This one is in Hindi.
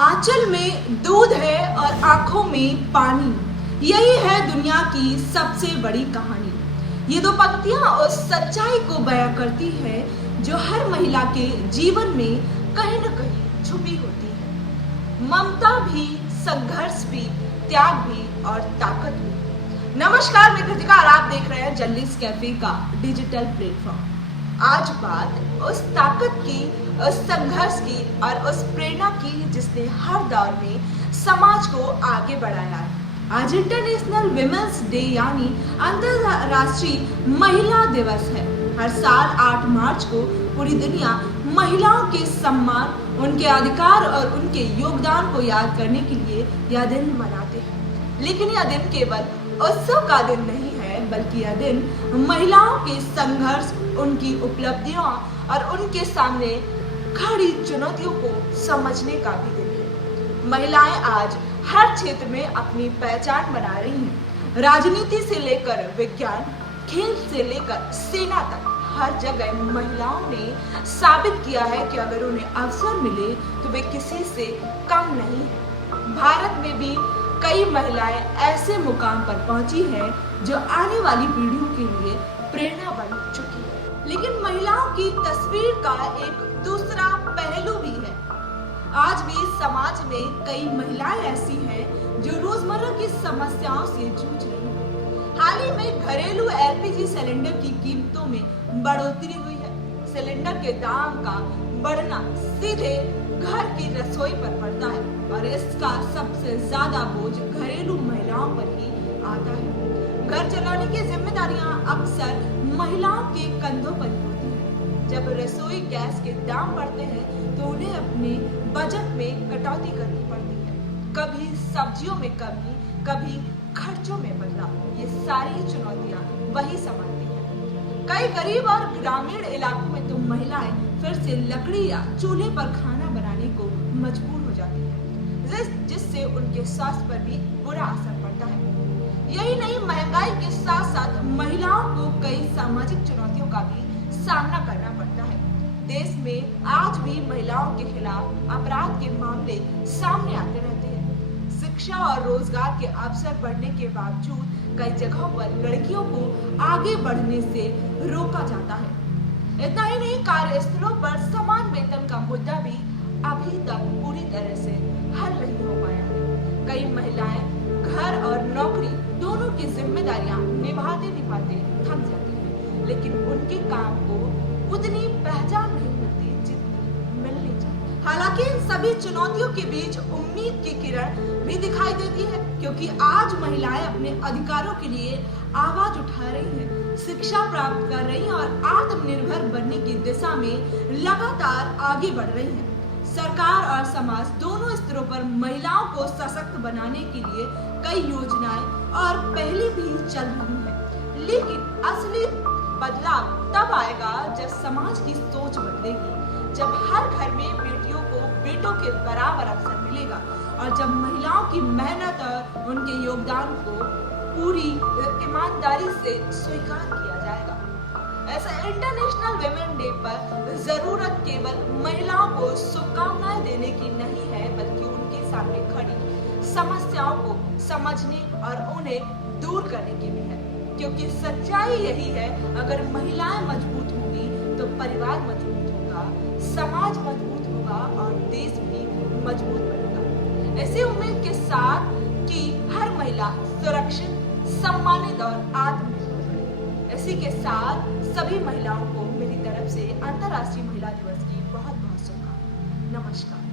आंचल में दूध है और आंखों में पानी, यही है दुनिया की सबसे बड़ी कहानी। ये दो पंक्तियां उस सच्चाई को बयां करती है जो हर महिला के जीवन में कहीं न कहीं छुपी होती है। ममता भी, संघर्ष भी, त्याग भी और ताकत भी। नमस्कार, मैं कृतिका और आप देख रहे हैं जल्लीस कैफे का डिजिटल प्लेटफॉर्म। आज बात उस ताकत की, उस संघर्ष की और उस प्रेरणा की जिसने हर दौर में समाज को आगे बढ़ाया है। आज इंटरनेशनल विमेंस डे यानी अंतरराष्ट्रीय महिला दिवस है। हर साल 8 मार्च को पूरी दुनिया महिलाओं के सम्मान, उनके अधिकार और उनके योगदान को याद करने के लिए यह दिन मनाते हैं। लेकिन यह दिन केवल उत्सव का दिन नहीं है, बल्कि यह दिन महिलाओं के संघर्ष, उनकी उपलब्धियों और उनके सामने खड़ी चुनौतियों को समझने का भी दिन है। महिलाएं आज हर क्षेत्र में अपनी पहचान बना रही हैं। राजनीति से लेकर विज्ञान, खेल से लेकर सेना तक हर जगह महिलाओं ने साबित किया है कि अगर उन्हें अवसर मिले तो वे किसी से कम नहीं है। भारत में भी कई महिलाएं ऐसे मुकाम पर पहुंची हैं जो आने वाली पीढ़ियों के लिए प्रेरणा बन चुकी है। लेकिन महिलाओं की तस्वीर का एक दूसरा पहलू भी है। आज भी समाज में कई महिलाएं ऐसी हैं जो रोजमर्रा की समस्याओं से जूझ रही हैं। हाल ही में घरेलू एलपीजी सिलेंडर की कीमतों में बढ़ोतरी हुई है। सिलेंडर के दाम का बढ़ना सीधे घर की रसोई पर पड़ता है और इसका सबसे ज्यादा बोझ घरेलू महिलाओं पर ही आता है। घर चलाने की जिम्मेदारियां अक्सर महिलाओं के कंधों पर होती हैं। जब रसोई गैस के दाम बढ़ते हैं तो उन्हें अपने बजट में कटौती करनी पड़ती है। कभी सब्जियों में कमी, कभी खर्चों में बदलाव, ये सारी चुनौतियां वही संभालती हैं। कई गरीब और ग्रामीण इलाकों में तो महिलाएं फिर से लकड़ी या चूल्हे पर खाना बनाने को मजबूर हो जाती है, जिससे उनके स्वास्थ्य पर भी बुरा असर पड़ता है। यही नहीं, महंगाई के साथ साथ महिलाओं को कई सामाजिक चुनौतियों का भी सामना करना पड़ता है। देश में आज भी महिलाओं के खिलाफ अपराध के मामले सामने आते रहते हैं। शिक्षा और रोजगार के अवसर बढ़ने के बावजूद कई जगहों पर लड़कियों को आगे बढ़ने से रोका जाता है। इतना ही नहीं, कार्यस्थलों पर समान वेतन का मुद्दा भी अभी तक पूरी तरह से हल नहीं हो पाया है। कई महिलाएं घर और नौकरी दोनों की जिम्मेदारियां निभाते निभाते थक जाती हैं, लेकिन उनके काम को उतनी पहचान नहीं मिलती जितनी मिलनी चाहिए। हालांकि इन सभी चुनौतियों के बीच उम्मीद की किरण भी दिखाई देती है, क्योंकि आज महिलाएं अपने अधिकारों के लिए आवाज उठा रही हैं, शिक्षा प्राप्त कर रही हैं और आत्मनिर्भर बनने की दिशा में लगातार आगे बढ़ रही हैं। सरकार और समाज दोनों स्तरों पर महिलाओं को सशक्त बनाने के लिए कई योजनाएं और पहले भी चल रही हैं। लेकिन असली बदलाव तब आएगा जब समाज की सोच बदलेगी, जब हर घर में बेटियों को बेटों के बराबर अवसर मिलेगा और जब महिलाओं की मेहनत और उनके योगदान को पूरी ईमानदारी से स्वीकार किया जाएगा। ऐसा इंटरनेशनल विमेन डे पर जरूरत केवल महिलाओं को शुभकामनाएं देने की नहीं है, बल्कि उनके सामने खड़ी समस्याओं को समझने और उन्हें दूर करने की भी है। क्योंकि सच्चाई यही है, अगर महिलाएं मजबूत होंगी तो परिवार मजबूत होगा, समाज मजबूत होगा और देश भी मजबूत बनेगा। ऐसी उम्मीद के साथ कि हर महिला सुरक्षित, सम्मानित और आत्मनिर्भर बने। इसी के साथ सभी महिलाओं को मेरी तरफ से अंतर्राष्ट्रीय महिला दिवस की बहुत बहुत शुभकामनाएं। नमस्कार।